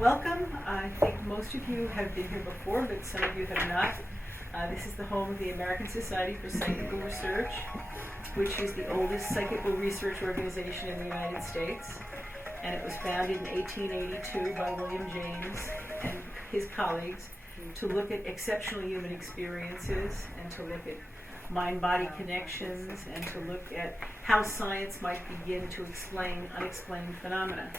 Welcome. I think most of you have been here before, but some of you have not. This is the home of the American Society for Psychical Research, which is the oldest psychical research organization in the United States. And it was founded in 1882 by William James and his colleagues to look at exceptional human experiences and to look at mind-body connections and to look at how science might begin to explain unexplained phenomena.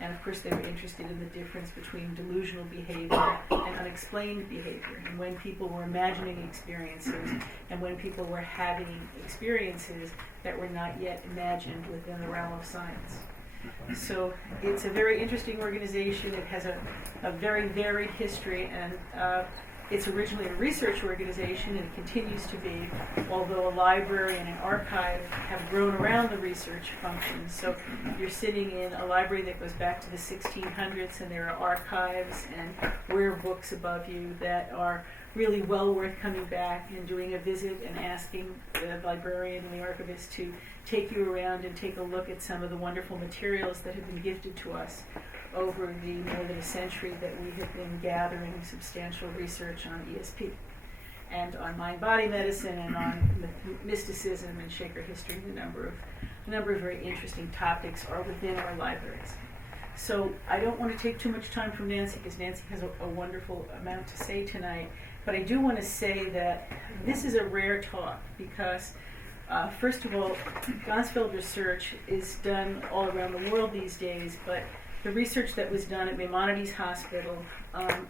And of course they were interested in the difference between delusional behavior and unexplained behavior, and when people were imagining experiences and when people were having experiences that were not yet imagined within the realm of science. So it's a very interesting organization. It has a very varied history, and it's originally a research organization, and it continues to be, although a library and an archive have grown around the research functions. So you're sitting in a library that goes back to the 1600s, and there are archives and rare books above you that are really well worth coming back and doing a visit and asking the librarian and the archivist to take you around and take a look at some of the wonderful materials that have been gifted to us over the more than a century that we have been gathering substantial research on ESP and on mind-body medicine and on mysticism and Shaker history. A number of very interesting topics are within our libraries. So I don't want to take too much time from Nancy, because Nancy has a wonderful amount to say tonight. But I do want to say that this is a rare talk because, first of all, Ganzfeld research is done all around the world these days, but the research that was done at Maimonides Hospital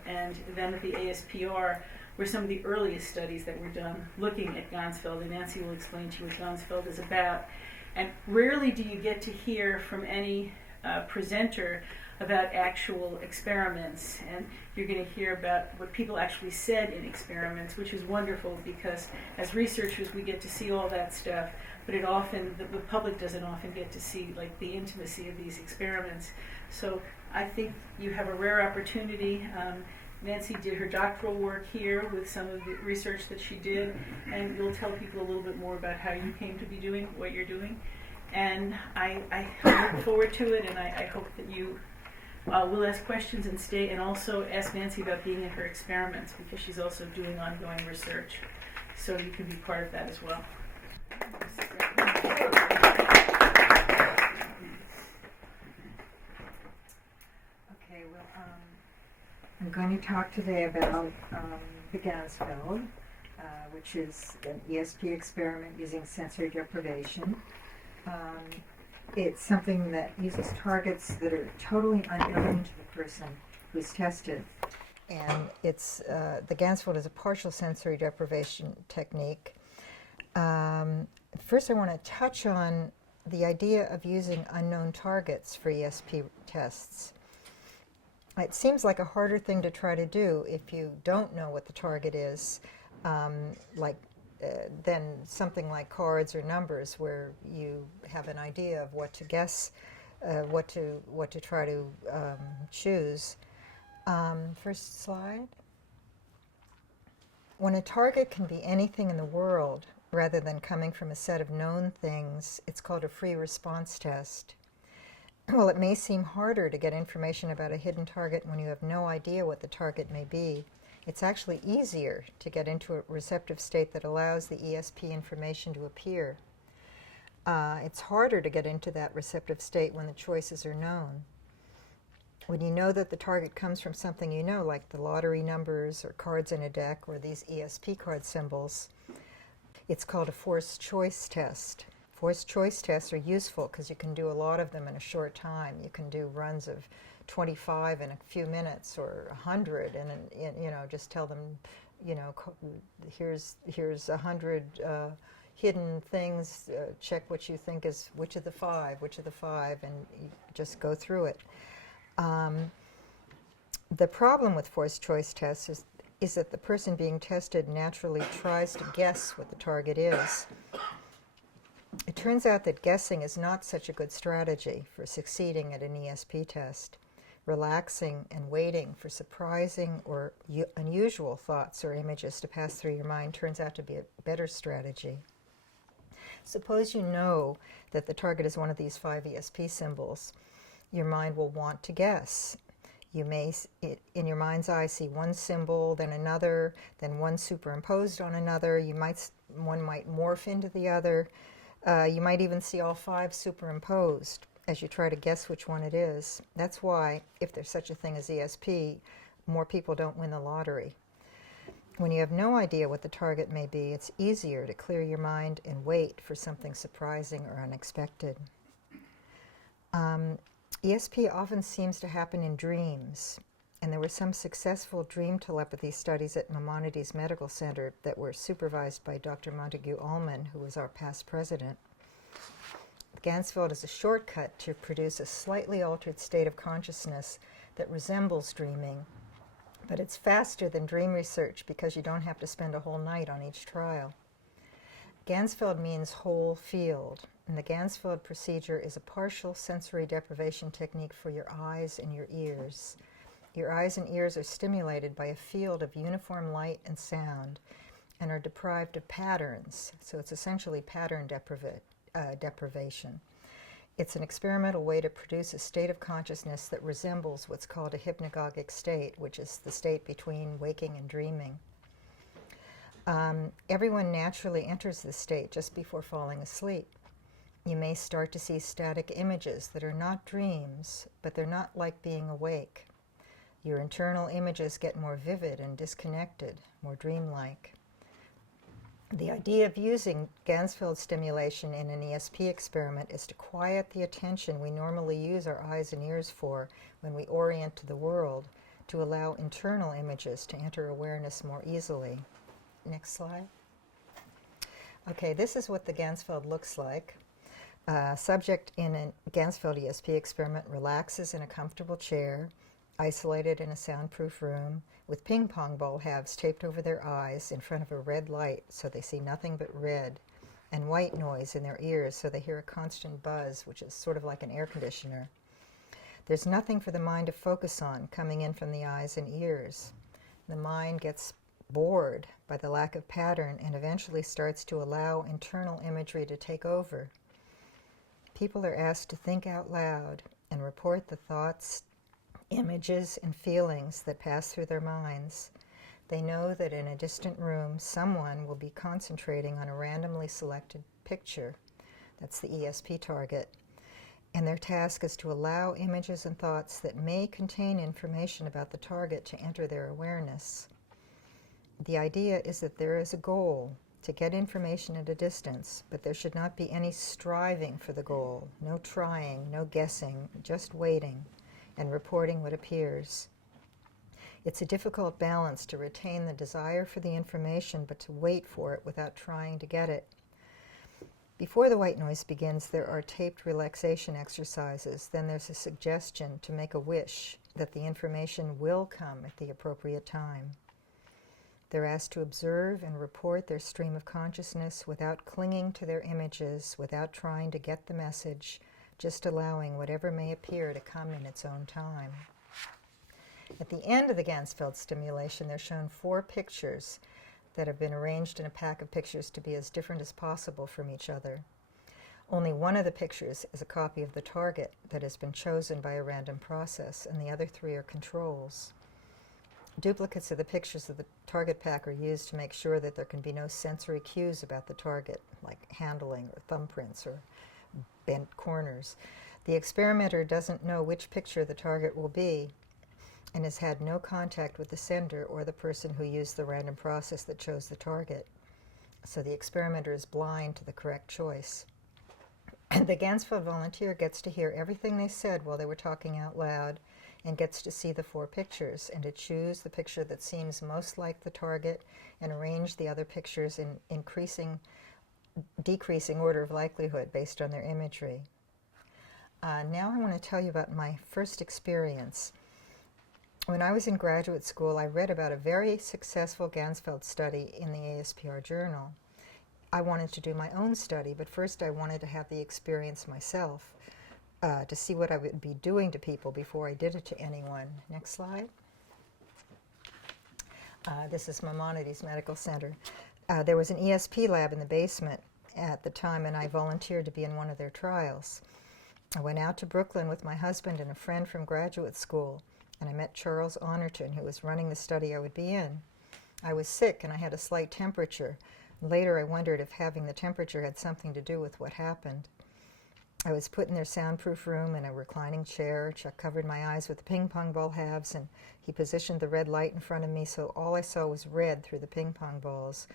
and then at the ASPR were some of the earliest studies that were done looking at Ganzfeld, and Nancy will explain to you what Ganzfeld is about. And rarely do you get to hear from any presenter about actual experiments, and you're going to hear about what people actually said in experiments, which is wonderful because as researchers we get to see all that stuff, but the public doesn't often get to see like the intimacy of these experiments. So I think you have a rare opportunity. Nancy did her doctoral work here with some of the research that she did, and you'll tell people a little bit more about how you came to be doing what you're doing. And I look forward to it, and I hope that you will ask questions and stay, and also ask Nancy about being in her experiments, because she's also doing ongoing research. So you can be part of that as well. Okay, well, I'm going to talk today about the Ganzfeld, which is an ESP experiment using sensory deprivation. It's something that uses targets that are totally unknown to the person who's tested. And it's the Ganzfeld is a partial sensory deprivation technique. First, I want to touch on the idea of using unknown targets for ESP tests. It seems like a harder thing to try to do if you don't know what the target is, than something like cards or numbers, where you have an idea of what to guess, what to try to choose. First slide. When a target can be anything in the world rather than coming from a set of known things, it's called a free response test. Well, it may seem harder to get information about a hidden target when you have no idea what the target may be. It's actually easier to get into a receptive state that allows the ESP information to appear. It's harder to get into that receptive state when the choices are known. When you know that the target comes from something you know, like the lottery numbers or cards in a deck or these ESP card symbols, it's called a forced choice test. Forced choice tests are useful because you can do a lot of them in a short time. You can do runs of 25 in a few minutes, or 100, and just tell them, here's 100 hidden things. Check what you think is which of the five, and you just go through it. The problem with forced choice tests is that the person being tested naturally tries to guess what the target is. It turns out that guessing is not such a good strategy for succeeding at an ESP test. Relaxing and waiting for surprising or unusual thoughts or images to pass through your mind turns out to be a better strategy. Suppose you know that the target is one of these 5 ESP symbols. Your mind will want to guess. You may, in your mind's eye, see one symbol, then another, then one superimposed on another. One might morph into the other. You might even see all 5 superimposed as you try to guess which one it is. That's why, if there's such a thing as ESP, more people don't win the lottery. When you have no idea what the target may be, it's easier to clear your mind and wait for something surprising or unexpected. ESP often seems to happen in dreams, and there were some successful dream telepathy studies at Maimonides Medical Center that were supervised by Dr. Montague Ullman, who was our past president. Ganzfeld is a shortcut to produce a slightly altered state of consciousness that resembles dreaming, but it's faster than dream research because you don't have to spend a whole night on each trial. Ganzfeld means whole field, and the Ganzfeld procedure is a partial sensory deprivation technique for your eyes and your ears. Your eyes and ears are stimulated by a field of uniform light and sound and are deprived of patterns, so it's essentially pattern deprivation. It's an experimental way to produce a state of consciousness that resembles what's called a hypnagogic state, which is the state between waking and dreaming. Everyone naturally enters this state just before falling asleep. You may start to see static images that are not dreams, but they're not like being awake. Your internal images get more vivid and disconnected, more dreamlike. The idea of using Ganzfeld stimulation in an ESP experiment is to quiet the attention we normally use our eyes and ears for when we orient to the world, to allow internal images to enter awareness more easily. Next slide. Okay, this is what the Ganzfeld looks like. Subject in a Ganzfeld ESP experiment relaxes in a comfortable chair, isolated in a soundproof room, with ping pong ball halves taped over their eyes in front of a red light so they see nothing but red, and white noise in their ears so they hear a constant buzz, which is sort of like an air conditioner. There's nothing for the mind to focus on coming in from the eyes and ears. The mind gets bored by the lack of pattern and eventually starts to allow internal imagery to take over. People are asked to think out loud and report the thoughts, images, and feelings that pass through their minds. They know that in a distant room, someone will be concentrating on a randomly selected picture. That's the ESP target. And their task is to allow images and thoughts that may contain information about the target to enter their awareness. The idea is that there is a goal to get information at a distance, but there should not be any striving for the goal, no trying, no guessing, just waiting and reporting what appears. It's a difficult balance to retain the desire for the information, but to wait for it without trying to get it. Before the white noise begins, there are taped relaxation exercises. Then there's a suggestion to make a wish that the information will come at the appropriate time. They're asked to observe and report their stream of consciousness without clinging to their images, without trying to get the message, just allowing whatever may appear to come in its own time. At the end of the Ganzfeld stimulation, they're shown 4 pictures that have been arranged in a pack of pictures to be as different as possible from each other. Only one of the pictures is a copy of the target that has been chosen by a random process, and the other 3 are controls. Duplicates of the pictures of the target pack are used to make sure that there can be no sensory cues about the target, like handling or thumbprints or bent corners. The experimenter doesn't know which picture the target will be and has had no contact with the sender or the person who used the random process that chose the target. So the experimenter is blind to the correct choice. And the Ganzfeld volunteer gets to hear everything they said while they were talking out loud and gets to see the 4 pictures and to choose the picture that seems most like the target and arrange the other pictures in decreasing order of likelihood based on their imagery. Now I want to tell you about my first experience. When I was in graduate school, I read about a very successful Ganzfeld study in the ASPR journal. I wanted to do my own study, but first I wanted to have the experience myself to see what I would be doing to people before I did it to anyone. Next slide. This is Maimonides Medical Center. There was an ESP lab in the basement at the time, and I volunteered to be in one of their trials. I went out to Brooklyn with my husband and a friend from graduate school and I met Charles Honorton, who was running the study I would be in. I was sick and I had a slight temperature. Later I wondered if having the temperature had something to do with what happened. I was put in their soundproof room in a reclining chair. Chuck covered my eyes with the ping pong ball halves, and he positioned the red light in front of me so all I saw was red through the ping pong balls.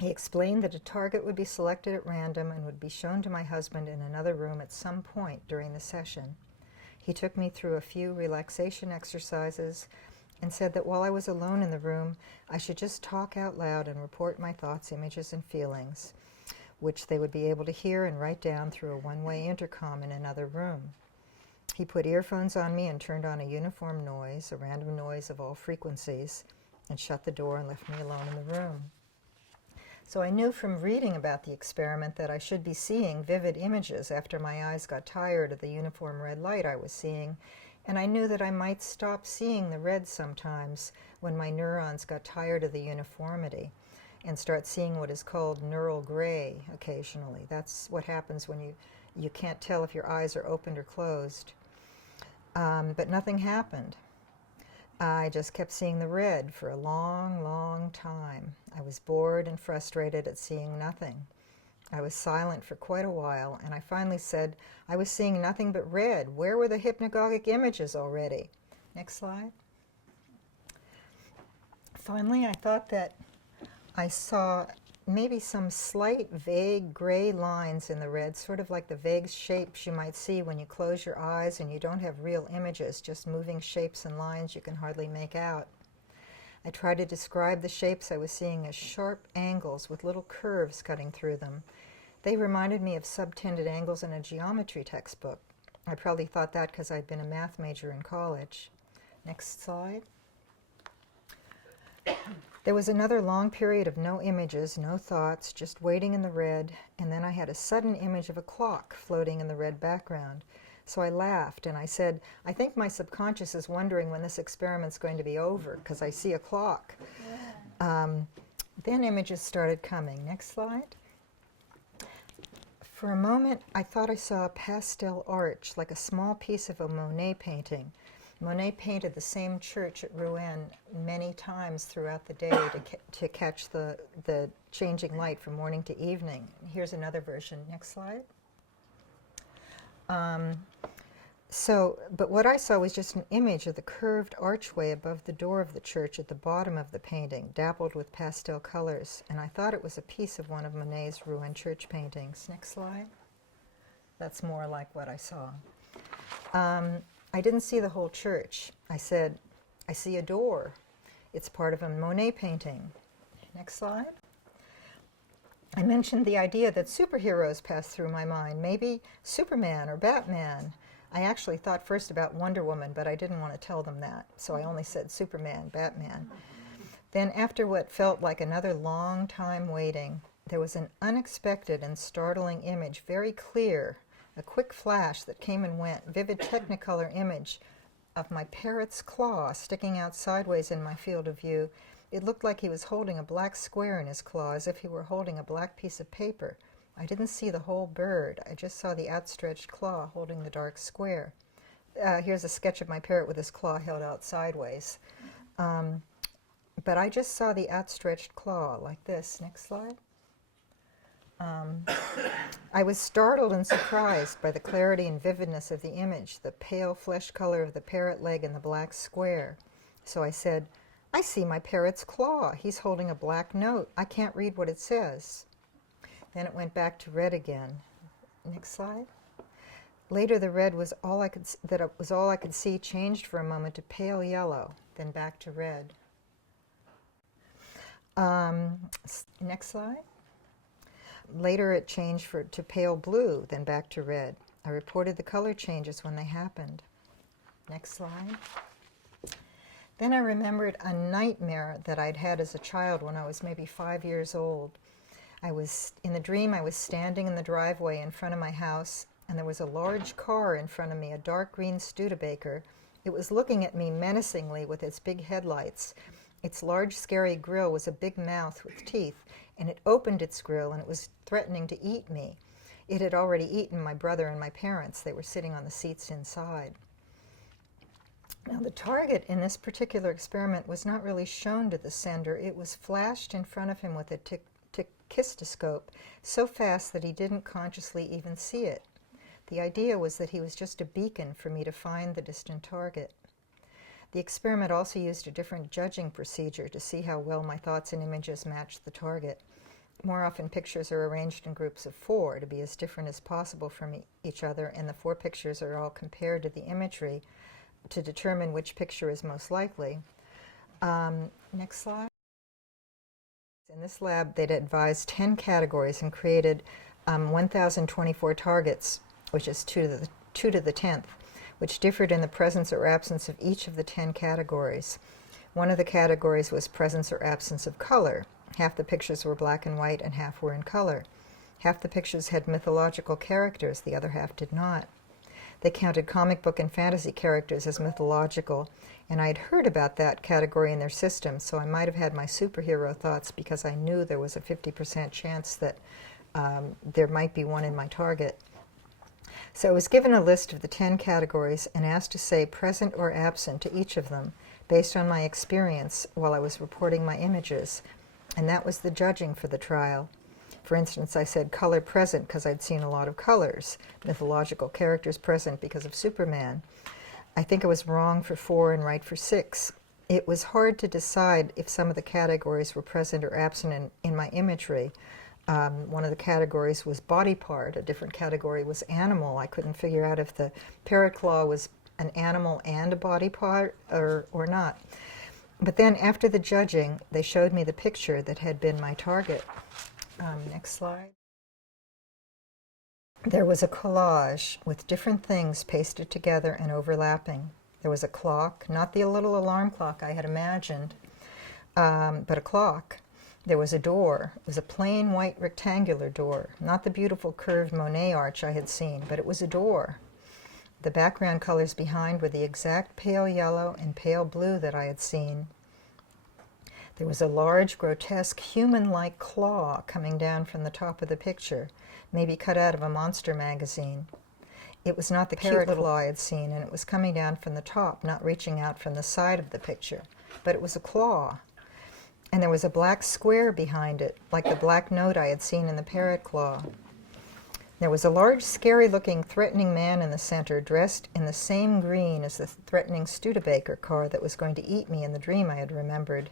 He explained that a target would be selected at random and would be shown to my husband in another room at some point during the session. He took me through a few relaxation exercises and said that while I was alone in the room, I should just talk out loud and report my thoughts, images, and feelings, which they would be able to hear and write down through a one-way intercom in another room. He put earphones on me and turned on a uniform noise, a random noise of all frequencies, and shut the door and left me alone in the room. So I knew from reading about the experiment that I should be seeing vivid images after my eyes got tired of the uniform red light I was seeing, and I knew that I might stop seeing the red sometimes when my neurons got tired of the uniformity and start seeing what is called neural gray occasionally. That's what happens when you can't tell if your eyes are opened or closed. But nothing happened. I just kept seeing the red for a long, long time. I was bored and frustrated at seeing nothing. I was silent for quite a while, and I finally said, I was seeing nothing but red. Where were the hypnagogic images already? Next slide. Finally, I thought that I saw maybe some slight vague gray lines in the red, sort of like the vague shapes you might see when you close your eyes and you don't have real images, just moving shapes and lines you can hardly make out. I tried to describe the shapes I was seeing as sharp angles with little curves cutting through them. They reminded me of subtended angles in a geometry textbook. I probably thought that because I'd been a math major in college. Next slide. There was another long period of no images, no thoughts, just waiting in the red, and then I had a sudden image of a clock floating in the red background. So I laughed and I said, I think my subconscious is wondering when this experiment's going to be over because I see a clock. Yeah. Then images started coming. Next slide. For a moment, I thought I saw a pastel arch, like a small piece of a Monet painting. Monet painted the same church at Rouen many times throughout the day to catch the changing light from morning to evening. Here's another version. Next slide. But what I saw was just an image of the curved archway above the door of the church at the bottom of the painting, dappled with pastel colors, and I thought it was a piece of one of Monet's Rouen church paintings. Next slide. That's more like what I saw. I didn't see the whole church. I said, I see a door. It's part of a Monet painting. Next slide. I mentioned the idea that superheroes passed through my mind, maybe Superman or Batman. I actually thought first about Wonder Woman, but I didn't want to tell them that, so I only said Superman, Batman. Then after what felt like another long time waiting, there was an unexpected and startling image, very clear, a quick flash that came and went, vivid technicolor image of my parrot's claw sticking out sideways in my field of view. It looked like he was holding a black square in his claw, as if he were holding a black piece of paper. I didn't see the whole bird. I just saw the outstretched claw holding the dark square. Here's a sketch of my parrot with his claw held out sideways. But I just saw the outstretched claw like this. Next slide. I was startled and surprised by the clarity and vividness of the image, the pale flesh color of the parrot leg and the black square. So I said, I see my parrot's claw. He's holding a black note. I can't read what it says. Then it went back to red again. Next slide. Later, the red was all I could see changed for a moment to pale yellow, then back to red. Next slide. Later, it changed to pale blue, then back to red. I reported the color changes when they happened. Next slide. Then I remembered a nightmare that I'd had as a child when I was maybe 5 years old. In the dream, I was standing in the driveway in front of my house, and there was a large car in front of me, a dark green Studebaker. It was looking at me menacingly with its big headlights. Its large, scary grill was a big mouth with teeth, and it opened its grill, and it was threatening to eat me. It had already eaten my brother and my parents. They were sitting on the seats inside. Now, the target in this particular experiment was not really shown to the sender. It was flashed in front of him with a tachistoscope so fast that he didn't consciously even see it. The idea was that he was just a beacon for me to find the distant target. The experiment also used a different judging procedure to see how well my thoughts and images matched the target. More often, pictures are arranged in groups of 4 to be as different as possible from each other, and the 4 pictures are all compared to the imagery to determine which picture is most likely. Next slide. In this lab, they'd advised 10 categories and created 1,024 targets, which is 2 to the 10th, which differed in the presence or absence of each of the 10 categories. One of the categories was presence or absence of color. Half the pictures were black and white and half were in color. Half the pictures had mythological characters, the other half did not. They counted comic book and fantasy characters as mythological, and I'd heard about that category in their system, so I might have had my superhero thoughts because I knew there was a 50% chance that there might be one in my target. So I was given a list of the 10 categories and asked to say present or absent to each of them based on my experience while I was reporting my images, and that was the judging for the trial. For instance, I said color present because I'd seen a lot of colors, mythological characters present because of Superman. I think I was wrong for 4 and right for 6. It was hard to decide if some of the categories were present or absent in my imagery. One of the categories was body part, a different category was animal. I couldn't figure out if the parrot claw was an animal and a body part or not. But then after the judging, they showed me the picture that had been my target. Next slide. There was a collage with different things pasted together and overlapping. There was a clock, not the little alarm clock I had imagined, but a clock. There was a door. It was a plain white rectangular door, not the beautiful curved Monet arch I had seen, but it was a door. The background colors behind were the exact pale yellow and pale blue that I had seen. There was a large, grotesque, human-like claw coming down from the top of the picture, maybe cut out of a monster magazine. It was not the cute little claw I had seen, and it was coming down from the top, not reaching out from the side of the picture. But it was a claw. And there was a black square behind it, like the black note I had seen in the parrot claw. There was a large, scary-looking, threatening man in the center, dressed in the same green as the threatening Studebaker car that was going to eat me in the dream I had remembered.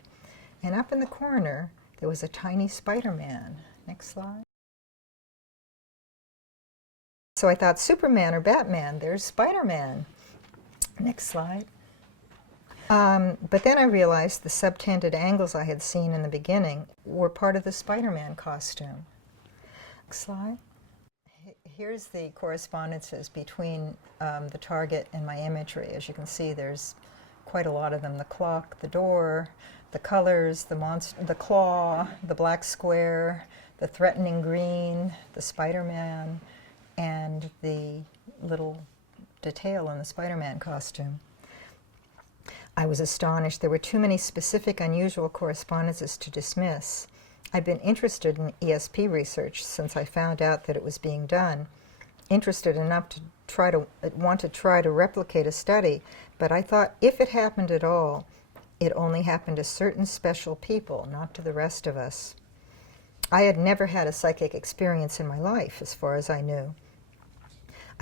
And up in the corner, there was a tiny Spider-Man. Next slide. So I thought, Superman or Batman, there's Spider-Man. Next slide. But then I realized the subtended angles I had seen in the beginning were part of the Spider-Man costume. Next slide. Here's the correspondences between the target and my imagery. As you can see, there's quite a lot of them. The clock, the door, the colors, the monster, the claw, the black square, the threatening green, the Spider-Man, and the little detail in the Spider-Man costume. I was astonished. There were too many specific, unusual correspondences to dismiss. I've been interested in ESP research since I found out that it was being done, interested enough to want to try to replicate a study, but I thought if it happened at all, it only happened to certain special people, not to the rest of us. I had never had a psychic experience in my life, as far as I knew.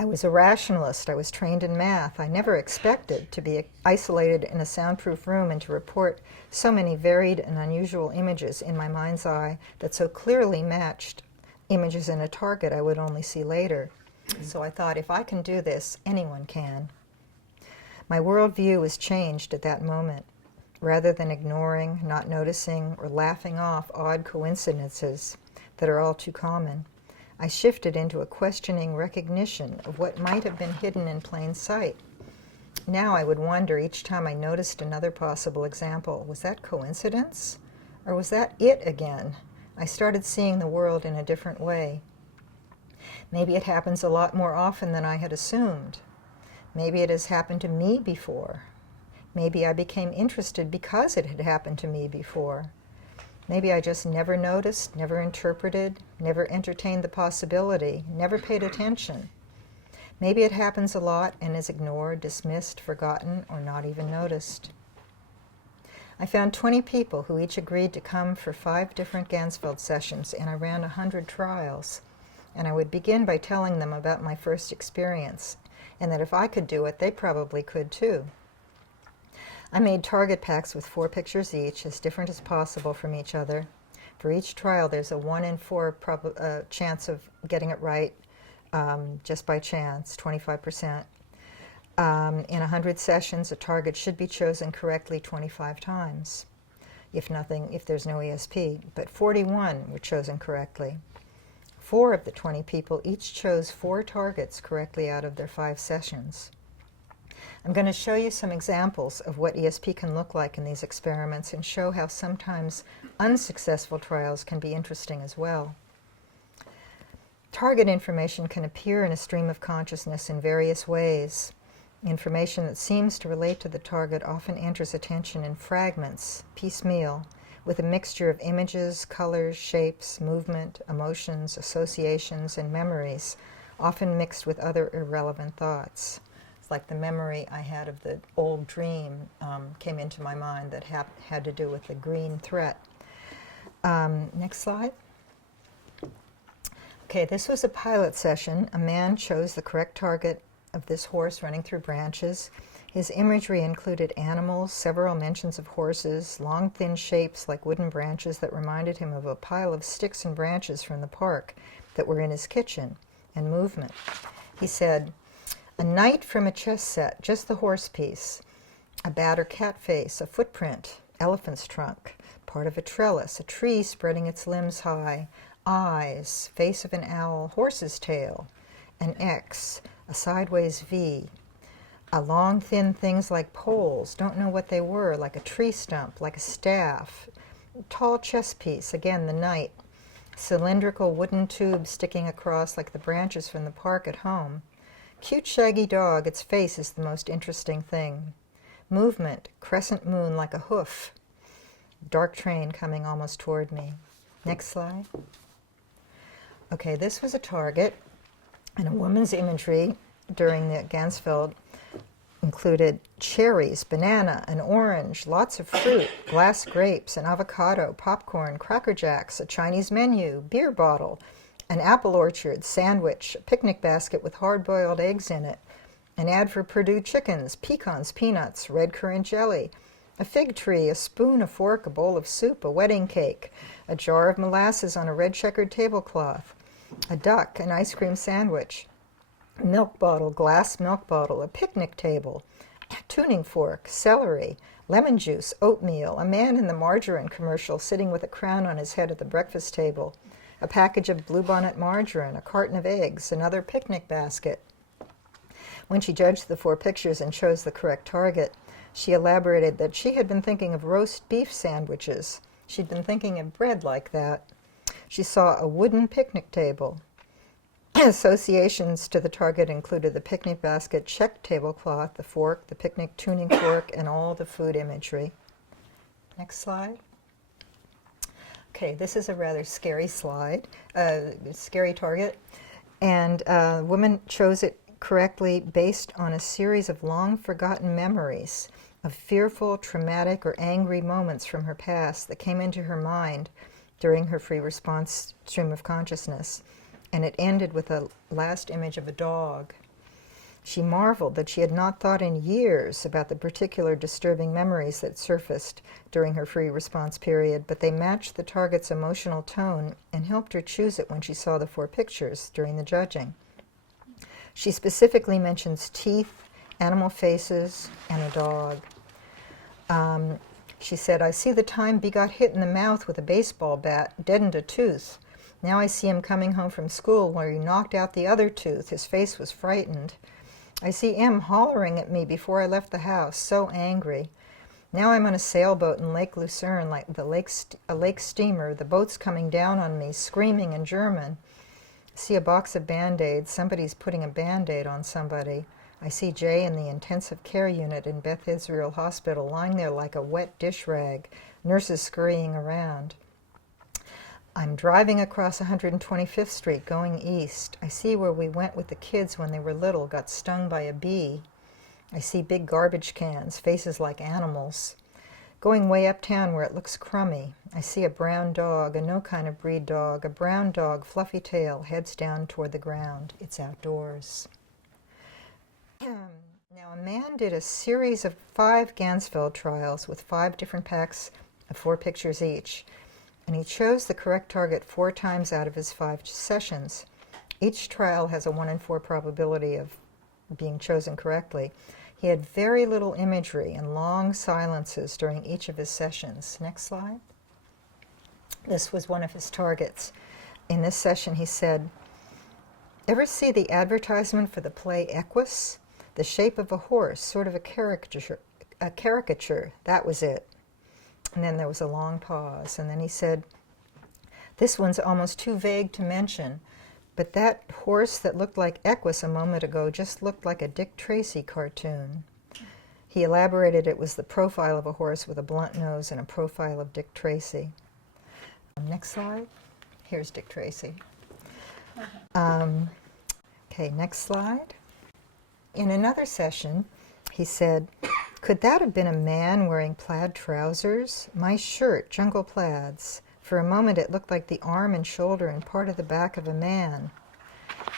I was a rationalist. I was trained in math. I never expected to be isolated in a soundproof room and to report so many varied and unusual images in my mind's eye that so clearly matched images in a target I would only see later. So I thought, if I can do this, anyone can. My worldview was changed at that moment. Rather than ignoring, not noticing, or laughing off odd coincidences that are all too common, I shifted into a questioning recognition of what might have been hidden in plain sight. Now I would wonder each time I noticed another possible example, was that coincidence? Or was that it again? I started seeing the world in a different way. Maybe it happens a lot more often than I had assumed. Maybe it has happened to me before. Maybe I became interested because it had happened to me before. Maybe I just never noticed, never interpreted, never entertained the possibility, never paid attention. Maybe it happens a lot and is ignored, dismissed, forgotten, or not even noticed. I found 20 people who each agreed to come for 5 different Gansfeld sessions, and I ran 100 trials. And I would begin by telling them about my first experience, and that if I could do it, they probably could too. I made target packs with 4 pictures each, as different as possible from each other. For each trial, there's a 1 in 4 chance of getting it right, just by chance, 25%. In 100 sessions, a target should be chosen correctly 25 times, if there's no ESP, but 41 were chosen correctly. 4 of the 20 people each chose 4 targets correctly out of their 5 sessions. I'm going to show you some examples of what ESP can look like in these experiments and show how sometimes unsuccessful trials can be interesting as well. Target information can appear in a stream of consciousness in various ways. Information that seems to relate to the target often enters attention in fragments, piecemeal, with a mixture of images, colors, shapes, movement, emotions, associations, and memories, often mixed with other irrelevant thoughts. It's like the memory I had of the old dream came into my mind that had to do with the green threat. Next slide. Okay, this was a pilot session. A man chose the correct target of this horse running through branches. His imagery included animals, several mentions of horses, long thin shapes like wooden branches that reminded him of a pile of sticks and branches from the park that were in his kitchen, and movement. He said, a knight from a chess set, just the horse piece, a bat or cat face, a footprint, elephant's trunk, part of a trellis, a tree spreading its limbs high, eyes, face of an owl, horse's tail, an X, a sideways V, a long thin things like poles, don't know what they were, like a tree stump, like a staff, tall chess piece, again the knight, cylindrical wooden tube sticking across like the branches from the park at home, cute shaggy dog, its face is the most interesting thing, movement, crescent moon like a hoof, dark train coming almost toward me. Next slide. Okay, this was a target, and a woman's imagery during the Gansfeld included cherries, banana, an orange, lots of fruit, glass grapes, an avocado, popcorn, Cracker Jacks, a Chinese menu, beer bottle, an apple orchard, sandwich, a picnic basket with hard-boiled eggs in it, an ad for Purdue chickens, pecans, peanuts, red currant jelly, a fig tree, a spoon, a fork, a bowl of soup, a wedding cake, a jar of molasses on a red checkered tablecloth, a duck, an ice cream sandwich, a milk bottle, glass milk bottle, a picnic table, a tuning fork, celery, lemon juice, oatmeal, a man in the margarine commercial sitting with a crown on his head at the breakfast table, a package of bluebonnet margarine, a carton of eggs, another picnic basket. When she judged the 4 pictures and chose the correct target, she elaborated that she had been thinking of roast beef sandwiches. She'd been thinking of bread like that. She saw a wooden picnic table. Associations to the target included the picnic basket, checked tablecloth, the fork, the picnic tuning fork, and all the food imagery. Next slide. Okay, this is a rather scary slide, scary target. And the woman chose it correctly based on a series of long-forgotten memories of fearful, traumatic, or angry moments from her past that came into her mind during her free response stream of consciousness, and it ended with a last image of a dog. She marveled that she had not thought in years about the particular disturbing memories that surfaced during her free response period, but they matched the target's emotional tone and helped her choose it when she saw the 4 pictures during the judging. She specifically mentions teeth, animal faces, and a dog. She said, I see the time B got hit in the mouth with a baseball bat, deadened a tooth. Now I see him coming home from school where he knocked out the other tooth. His face was frightened. I see M hollering at me before I left the house, so angry. Now I'm on a sailboat in Lake Lucerne, like a lake steamer. The boat's coming down on me, screaming in German. I see a box of Band-Aids. Somebody's putting a Band-Aid on somebody. I see Jay in the intensive care unit in Beth Israel Hospital, lying there like a wet dish rag, nurses scurrying around. I'm driving across 125th Street going east. I see where we went with the kids when they were little, got stung by a bee. I see big garbage cans, faces like animals. Going way uptown where it looks crummy, I see a brown dog, a no kind of breed dog, a brown dog, fluffy tail, heads down toward the ground. It's outdoors. Now, a man did a series of 5 Ganzfeld trials with 5 different packs of 4 pictures each, and he chose the correct target 4 times out of his 5 sessions. Each trial has a 1 in 4 probability of being chosen correctly. He had very little imagery and long silences during each of his sessions. Next slide. This was one of his targets. In this session, he said, "Ever see the advertisement for the play Equus? The shape of a horse, sort of a caricature. That was it." And then there was a long pause, and then he said, "This one's almost too vague to mention, but that horse that looked like Equus a moment ago just looked like a Dick Tracy cartoon." He elaborated it was the profile of a horse with a blunt nose and a profile of Dick Tracy. Next slide. Here's Dick Tracy. Okay, next slide. In another session, he said, "Could that have been a man wearing plaid trousers? My shirt, jungle plaids. For a moment it looked like the arm and shoulder and part of the back of a man.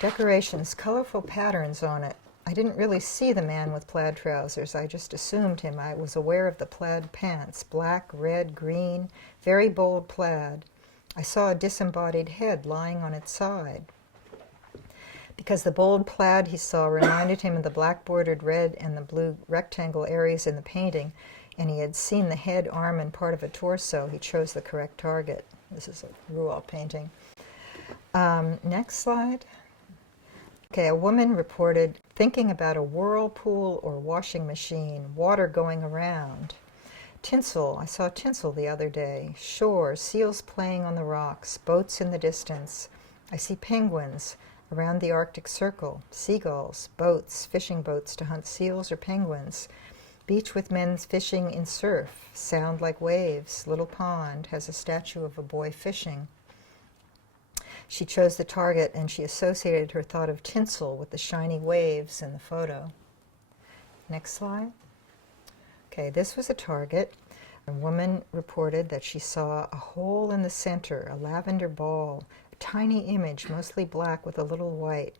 Decorations, colorful patterns on it. I didn't really see the man with plaid trousers. I just assumed him. I was aware of the plaid pants, black, red, green, very bold plaid. I saw a disembodied head lying on its side." Because the bold plaid he saw reminded him of the black bordered red and the blue rectangle areas in the painting, and he had seen the head, arm, and part of a torso, he chose the correct target. This is a Rual painting. Next slide. Okay, a woman reported thinking about a whirlpool or washing machine, water going around. Tinsel, I saw tinsel the other day. Shore, seals playing on the rocks, boats in the distance. I see penguins around the Arctic Circle, seagulls, boats, fishing boats to hunt seals or penguins. Beach with men fishing in surf, sound like waves. Little pond has a statue of a boy fishing. She chose the target and she associated her thought of tinsel with the shiny waves in the photo. Next slide. Okay, this was a target. A woman reported that she saw a hole in the center, a lavender ball, a tiny image, mostly black with a little white.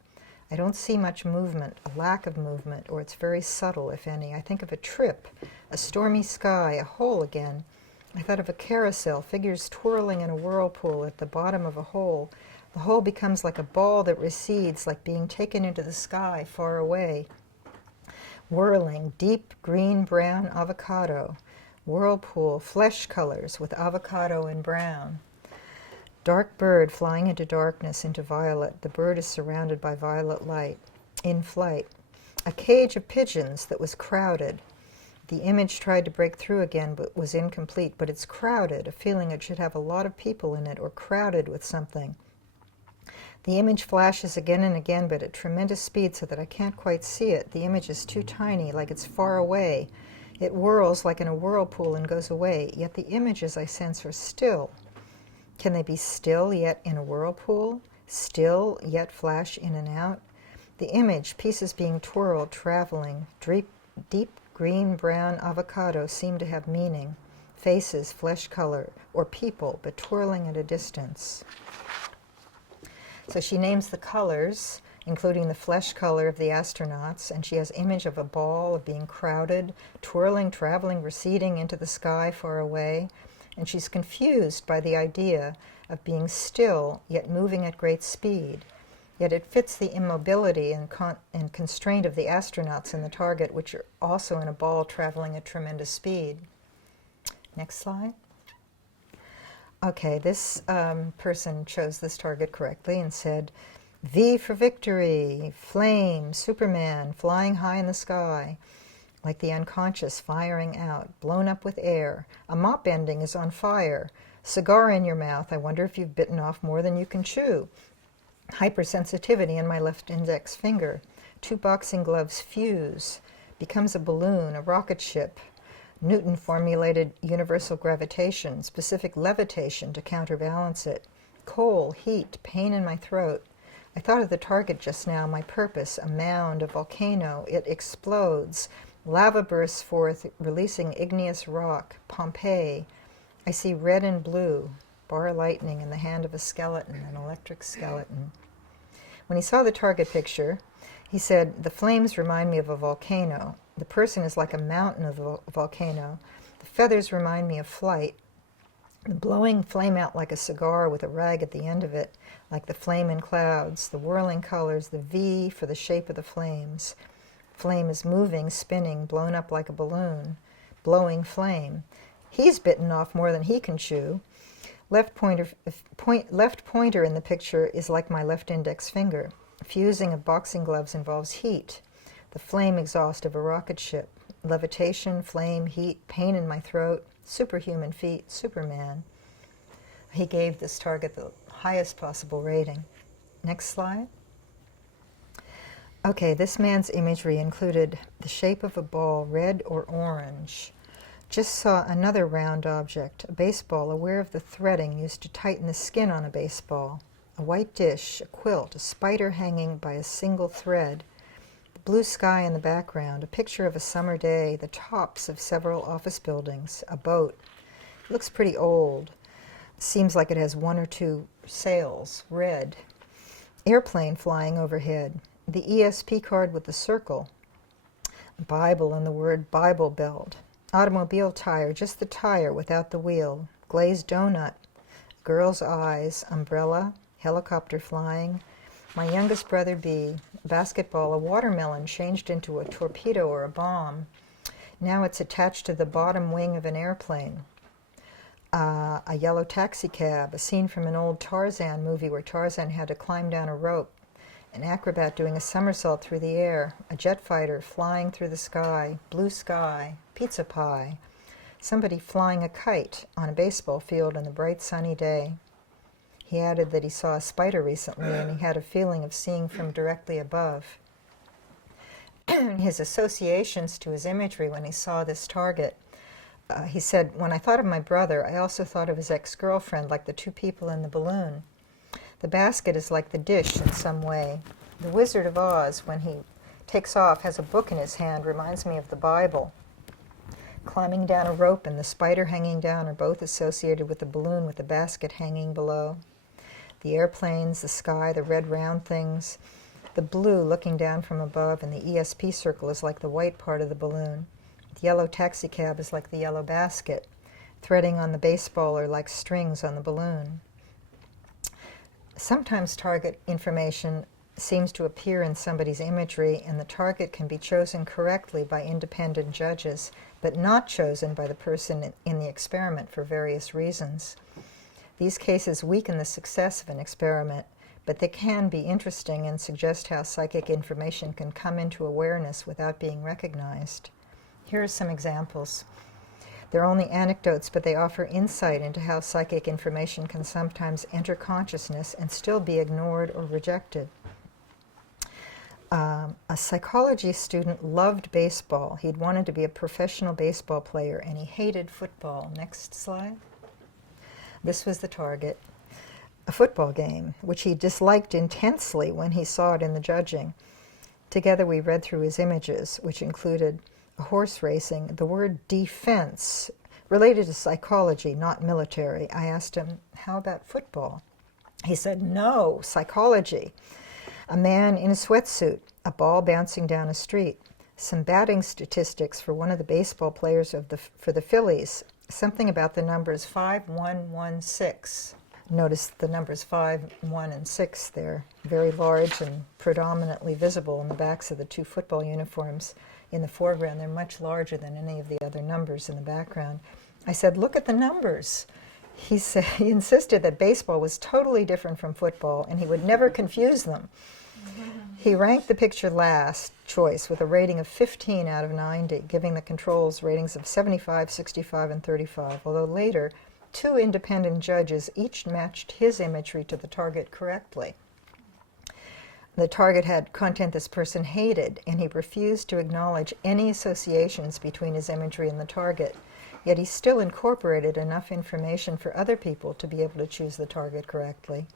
I don't see much movement, a lack of movement, or it's very subtle, if any. I think of a trip, a stormy sky, a hole again. I thought of a carousel, figures twirling in a whirlpool at the bottom of a hole. The hole becomes like a ball that recedes, like being taken into the sky far away. Whirling, deep green-brown avocado. Whirlpool, flesh colors with avocado and brown. Dark bird flying into darkness, into violet. The bird is surrounded by violet light. In flight. A cage of pigeons that was crowded. The image tried to break through again but was incomplete, but it's crowded, a feeling it should have a lot of people in it or crowded with something. The image flashes again and again, but at tremendous speed so that I can't quite see it. The image is too tiny, like it's far away. It whirls like in a whirlpool and goes away, yet the images I sense are still. Can they be still yet in a whirlpool? Still yet flash in and out? The image, pieces being twirled, traveling, deep green-brown avocado seem to have meaning. Faces, flesh color, or people, but twirling at a distance. So she names the colors, including the flesh color of the astronauts, and she has image of a ball of being crowded, twirling, traveling, receding into the sky far away, and she's confused by the idea of being still, yet moving at great speed. Yet it fits the immobility and constraint of the astronauts in the target, which are also in a ball traveling at tremendous speed. Next slide. Okay, this person chose this target correctly and said, V for victory, flame, Superman, flying high in the sky, like the unconscious firing out, blown up with air. A mop ending is on fire. Cigar in your mouth. I wonder if you've bitten off more than you can chew. Hypersensitivity in my left index finger. 2 boxing gloves fuse. Becomes a balloon, a rocket ship. Newton formulated universal gravitation, specific levitation to counterbalance it. Coal, heat, pain in my throat. I thought of the target just now, my purpose, a mound, a volcano. It explodes. Lava bursts forth, releasing igneous rock. Pompeii. I see red and blue. Bar lightning in the hand of a skeleton, an electric skeleton. When he saw the target picture, he said, the flames remind me of a volcano. The person is like a mountain of a volcano. The feathers remind me of flight. The blowing flame out like a cigar with a rag at the end of it, like the flame in clouds. The whirling colors, the V for the shape of the flames. Flame is moving, spinning, blown up like a balloon. Blowing flame. He's bitten off more than he can chew. Left pointer in the picture is like my left index finger. Fusing of boxing gloves involves heat. The flame exhaust of a rocket ship. Levitation, flame, heat, pain in my throat, superhuman feet, Superman. He gave this target the highest possible rating. Next slide. Okay, this man's imagery included the shape of a ball, red or orange. Just saw another round object, a baseball, aware of the threading used to tighten the skin on a baseball. A white dish, a quilt, a spider hanging by a single thread. The blue sky in the background, a picture of a summer day, the tops of several office buildings, a boat. It looks pretty old. Seems like it has one or two sails, red. Airplane flying overhead. The ESP card with the circle. Bible and the word Bible Belt. Automobile tire, just the tire without the wheel. Glazed donut. Girl's eyes. Umbrella. Helicopter flying. My youngest brother B. Basketball, a watermelon changed into a torpedo or a bomb. Now it's attached to the bottom wing of an airplane. A yellow taxi cab, a scene from an old Tarzan movie where Tarzan had to climb down a rope. An acrobat doing a somersault through the air. A jet fighter flying through the sky. Blue sky. Pizza pie. Somebody flying a kite on a baseball field on the bright sunny day. He added that he saw a spider recently and he had a feeling of seeing from directly above. His associations to his imagery when he saw this target. He said, when I thought of my brother, I also thought of his ex-girlfriend, like the two people in the balloon. The basket is like the dish in some way. The Wizard of Oz, when he takes off, has a book in his hand, reminds me of the Bible. Climbing down a rope and the spider hanging down are both associated with the balloon with the basket hanging below. The airplanes, the sky, the red round things, the blue looking down from above, and the ESP circle is like the white part of the balloon. The yellow taxi cab is like the yellow basket. Threading on the baseball are like strings on the balloon. Sometimes target information seems to appear in somebody's imagery, and the target can be chosen correctly by independent judges, but not chosen by the person in the experiment for various reasons. These cases weaken the success of an experiment, but they can be interesting and suggest how psychic information can come into awareness without being recognized. Here are some examples. They're only anecdotes, but they offer insight into how psychic information can sometimes enter consciousness and still be ignored or rejected. A psychology student loved baseball. He'd wanted to be a professional baseball player, and he hated football. Next slide. This was the target. A football game, which he disliked intensely when he saw it in the judging. Together we read through his images, which included horse racing, the word defense, related to psychology, not military. I asked him, how about football? He said, no, psychology. A man in a sweatsuit, a ball bouncing down a street, some batting statistics for one of the baseball players for the Phillies, something about the numbers 5, 1, 1, 6. Notice the numbers 5, 1, and 6 there, very large and predominantly visible on the backs of the two football uniforms. In the foreground, they're much larger than any of the other numbers in the background. I said, look at the numbers. He insisted that baseball was totally different from football, and he would never confuse them. He ranked the picture last choice with a rating of 15 out of 90, giving the controls ratings of 75, 65, and 35, although later, two independent judges each matched his imagery to the target correctly. The target had content this person hated, and he refused to acknowledge any associations between his imagery and the target. yet he still incorporated enough information for other people to be able to choose the target correctly.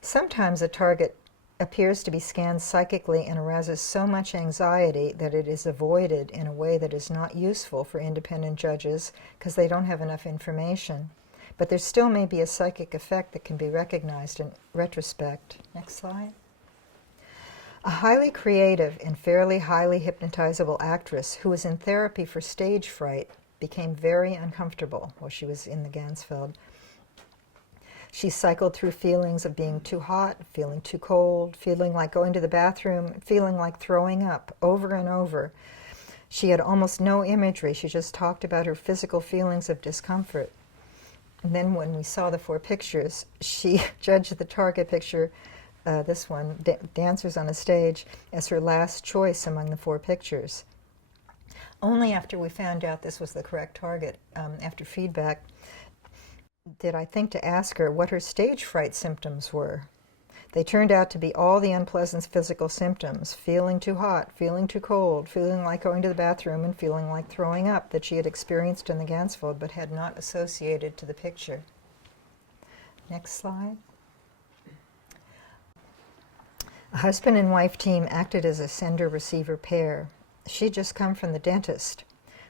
Sometimes a target appears to be scanned psychically and arouses so much anxiety that it is avoided in a way that is not useful for independent judges because they don't have enough information. But there still may be a psychic effect that can be recognized in retrospect. Next slide. A highly creative and fairly highly hypnotizable actress who was in therapy for stage fright became very uncomfortable while she was in the Ganzfeld. She cycled through feelings of being too hot, feeling too cold, feeling like going to the bathroom, feeling like throwing up, over and over. She had almost no imagery. She just talked about her physical feelings of discomfort. And then when we saw the 4 pictures, she judged the target picture, this one, Dancers on a Stage, as her last choice among the 4 pictures. Only after we found out this was the correct target, after feedback, did I think to ask her what her stage fright symptoms were. They turned out to be all the unpleasant physical symptoms, feeling too hot, feeling too cold, feeling like going to the bathroom, and feeling like throwing up that she had experienced in the Ganzfeld but had not associated to the picture. Next slide. A husband and wife team acted as a sender-receiver pair. She'd just come from the dentist.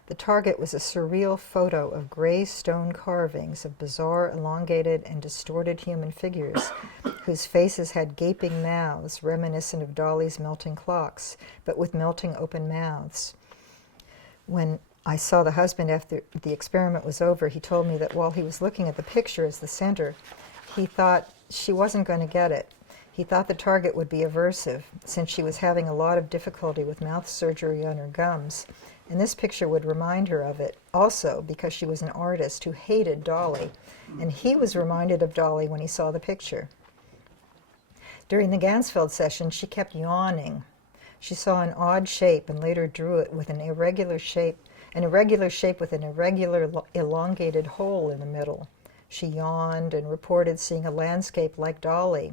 The target was a surreal photo of gray stone carvings of bizarre, elongated, and distorted human figures whose faces had gaping mouths reminiscent of Dolly's melting clocks, but with melting open mouths. When I saw the husband after the experiment was over, he told me that while he was looking at the picture as the center, he thought she wasn't going to get it. He thought the target would be aversive, since she was having a lot of difficulty with mouth surgery on her gums, and this picture would remind her of it, also because she was an artist who hated Dolly, and he was reminded of Dolly when he saw the picture. During the Ganzfeld session, she kept yawning. She saw an odd shape and later drew it with an irregular shape with an irregular elongated hole in the middle. She yawned and reported seeing a landscape like Dolly.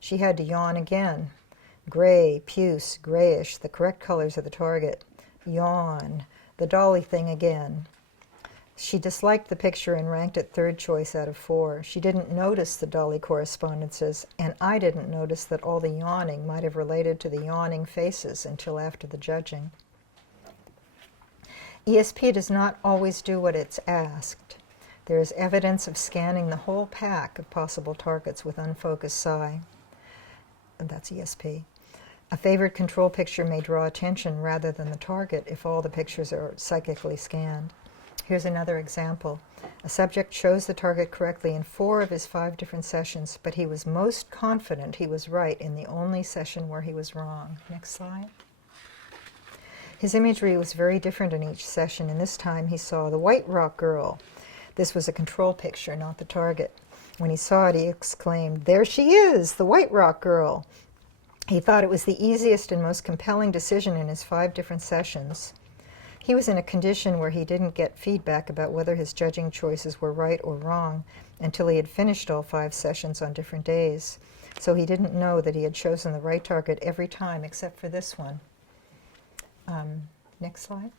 She had to yawn again. Gray, puce, grayish, the correct colors of the target. Yawn, the Dolly thing again. She disliked the picture and ranked it 3rd choice out of 4. She didn't notice the Dolly correspondences, and I didn't notice that all the yawning might have related to the yawning faces until after the judging. ESP does not always do what it's asked. There is evidence of scanning the whole pack of possible targets with unfocused psi. And that's ESP. A favored control picture may draw attention rather than the target if all the pictures are psychically scanned. Here's another example. A subject chose the target correctly in 4 of his 5 different sessions, but he was most confident he was right in the only session where he was wrong. Next slide. His imagery was very different in each session, and this time he saw the White Rock Girl. This was a control picture, not the target. When he saw it, he exclaimed, "There she is, the White Rock Girl." He thought it was the easiest and most compelling decision in his 5 different sessions. He was in a condition where he didn't get feedback about whether his judging choices were right or wrong until he had finished all 5 sessions on different days. So he didn't know that he had chosen the right target every time except for this one. Next slide.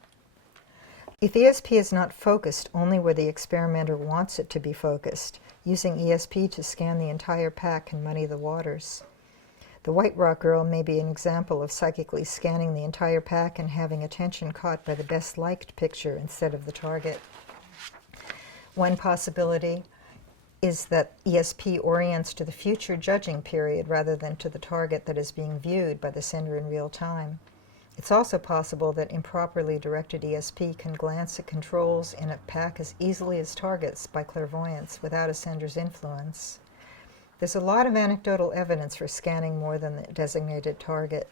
If ESP is not focused only where the experimenter wants it to be focused, using ESP to scan the entire pack can muddy the waters. The White Rock Girl may be an example of psychically scanning the entire pack and having attention caught by the best liked picture instead of the target. One possibility is that ESP orients to the future judging period rather than to the target that is being viewed by the sender in real time. It's also possible that improperly directed ESP can glance at controls in a pack as easily as targets by clairvoyance without a sender's influence. There's a lot of anecdotal evidence for scanning more than the designated target.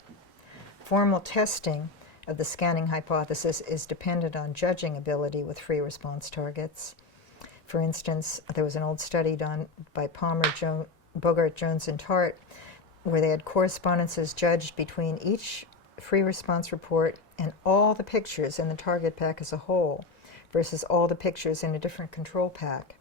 Formal testing of the scanning hypothesis is dependent on judging ability with free response targets. For instance, there was an old study done by Palmer, Bogart, Jones, and Tart where they had correspondences judged between each free response report and all the pictures in the target pack as a whole versus all the pictures in a different control pack.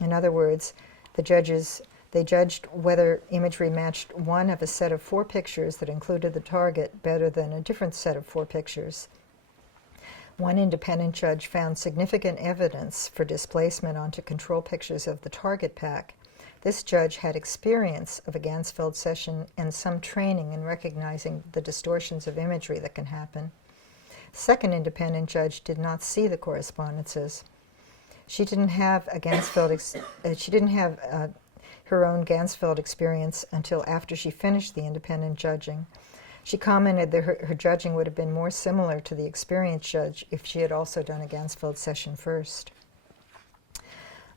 In other words, they judged whether imagery matched one of a set of 4 pictures that included the target better than a different set of 4 pictures. One independent judge found significant evidence for displacement onto control pictures of the target pack. This judge had experience of a Ganzfeld session and some training in recognizing the distortions of imagery that can happen. Second independent judge did not see the correspondences. She didn't have her own Ganzfeld experience until after she finished the independent judging. She commented that her judging would have been more similar to the experienced judge if she had also done a Ganzfeld session first.